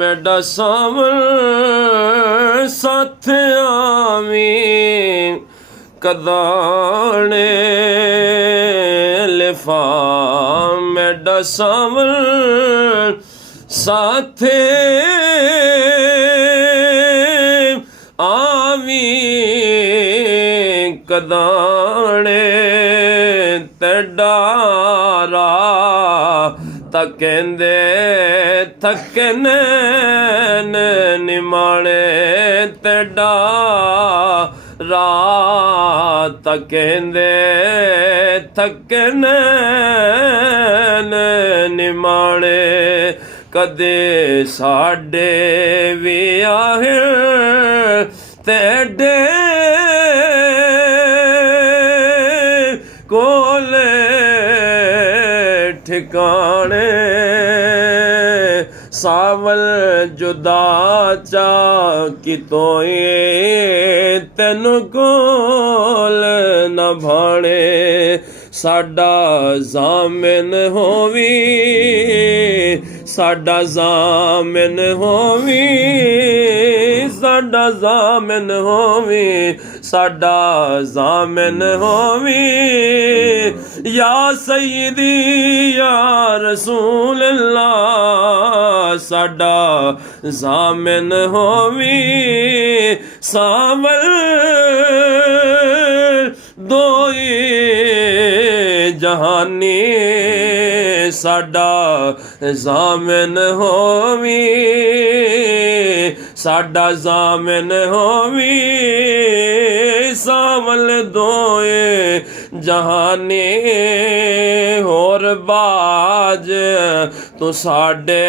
मेरा सावन साथ आवी कदाने लिफा मेरा सावन साथ आवी कदाने तेरा तकेंदे थकने निमाणे तेरा रात तकेंदे थकने निमाणे कदे साडे भी आहे तेरे कोले ठिकाने सावल जुदा चा कितों तेन कोल न भाणे साडा जामिन होवी साडा जामिन होवी साडा जामिन होवी साडा जामिन होवी या सैयदी या रसूल अल्लाह साडा जामिन होवी सावल दोई जहानी साडा जामिन होवी साडा जामिन होवी सावल दोए जहानी होर बाज तू साडे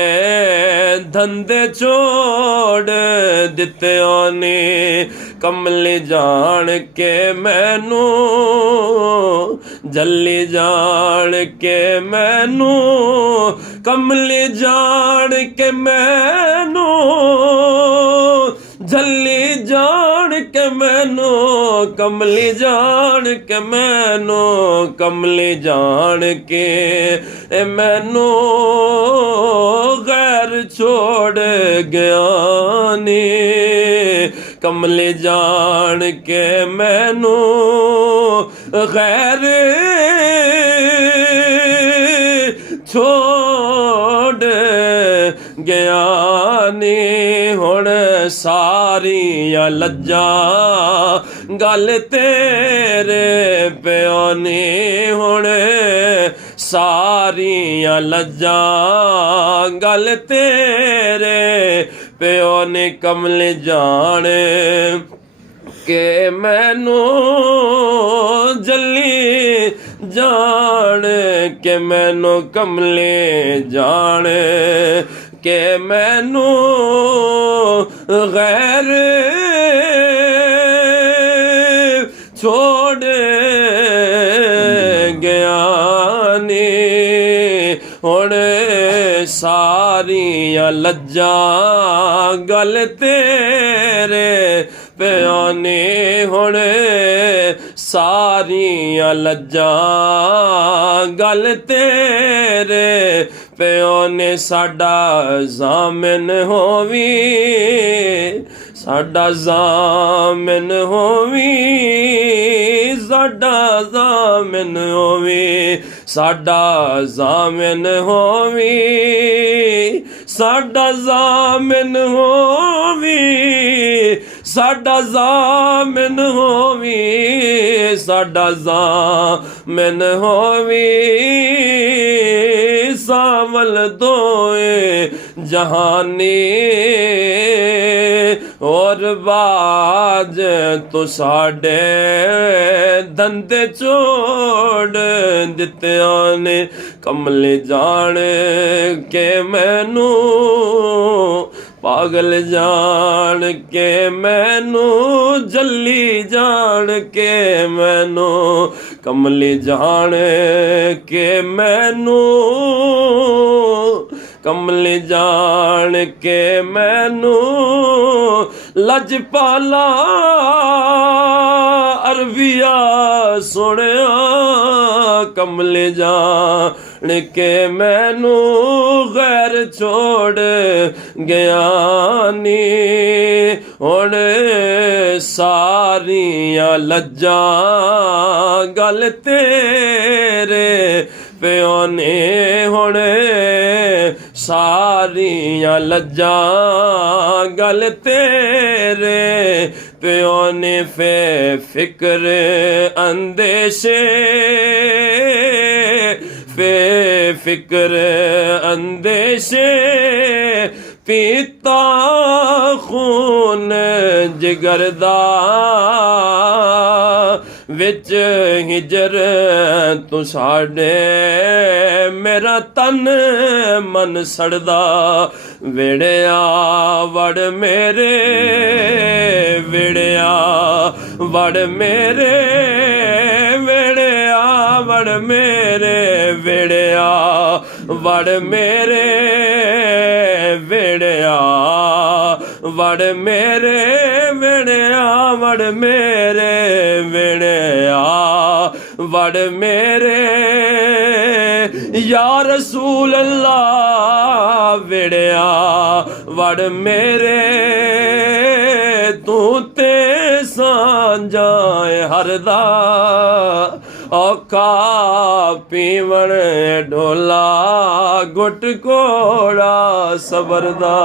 धंधे छोड़ दिते ने कमली जान के मैनू जल्ली जान के मैनू कमली जान के मैनू जल्ली जान के मैनू कमली जान के मैनू कमली जान के मैनू गैर छोड़ गया नी कमली जान के मैनू गैर छोड़ गया नी हुण सारियां लज्जा गल तेरे प्यो नी हुण सारियां लज्जा गल तेरे प्यो ने कमल जाने के मैनू जल्ली जान के मैनू कमले जान के मैनू गैर छोड़ गया नी हुण सारियां लज्जा गल तेरे प्यो ने हुण सारियां लज्जा गल तेरे प्यो ने साडा जामिन होवी साडा जामिन होवी साडा जामिन होवी साडा जामिन होवी साडा जामिन होवी साडा जामिन होवी साडा जामिन होवी सावल दोए जहानी और बाज तो साडे धंधे छोड़ दिते ने कमल जान के मैनू पागल जान के मैनू जल्ली जान के मैनू कमली जान के मैनू कमली जान के मैनू लजपाला अरबिया सुनिया कमली जान ਜਾਣ ਕੇ ਮੈਨੂੰ ਗੈਰ ਛੋੜ ਗਿਆ ਨੀ ਹੁਣ ਸਾਰੀਆਂ ਲੱਜਾਂ ਗੱਲ ਤੇਰੇ ਪਿਓ ਨੇ ਹੁਣ ਸਾਰੀਆਂ ਲੱਜਾਂ ਗੱਲ ਤੇਰੇ ਪਿਓ ਨੇ ਫਿਕਰ ਅੰਦੇਸ਼ੇ ਫਿਕਰ ਅੰਦੇਸ਼ੇ ਪੀਤਾ ਖੂਨ ਜਿਗਰ ਦਾ ਵਿੱਚ ਹਿਜਰ ਤੂੰ ਸਾਡੇ ਮੇਰਾ ਤਨ ਮਨ ਸੜਦਾ ਵਿੜਿਆ ਵੜ ਮੇਰੇ ਵਿੜਿਆ ਵੜ ਮੇਰੇ ਵਿੜਿਆ ਵੜ ਮੇਰੇ ਵਿੜਿਆ ਵੜ ਮੇਰੇ ਵਿੜਿਆ ਵੜ ਮੇਰੇ ਵਿੜਿਆ ਵੜ ਮੇਰੇ ਵਿੜਿਆ ਵੜ ਮੇਰੇ ਯਾ ਰਸੂਲ ਅੱਲਾ ਵਿੜਿਆ ਵੜ ਮੇਰੇ ਤੂੰ ਤੇ ਸਾਂਝਾ ਹਰਦਾ ਔਖਾ ਪੀਵਣ ਢੋਲਾ ਗੁੱਟ ਕੋੜਾ ਸਬਰ ਦਾ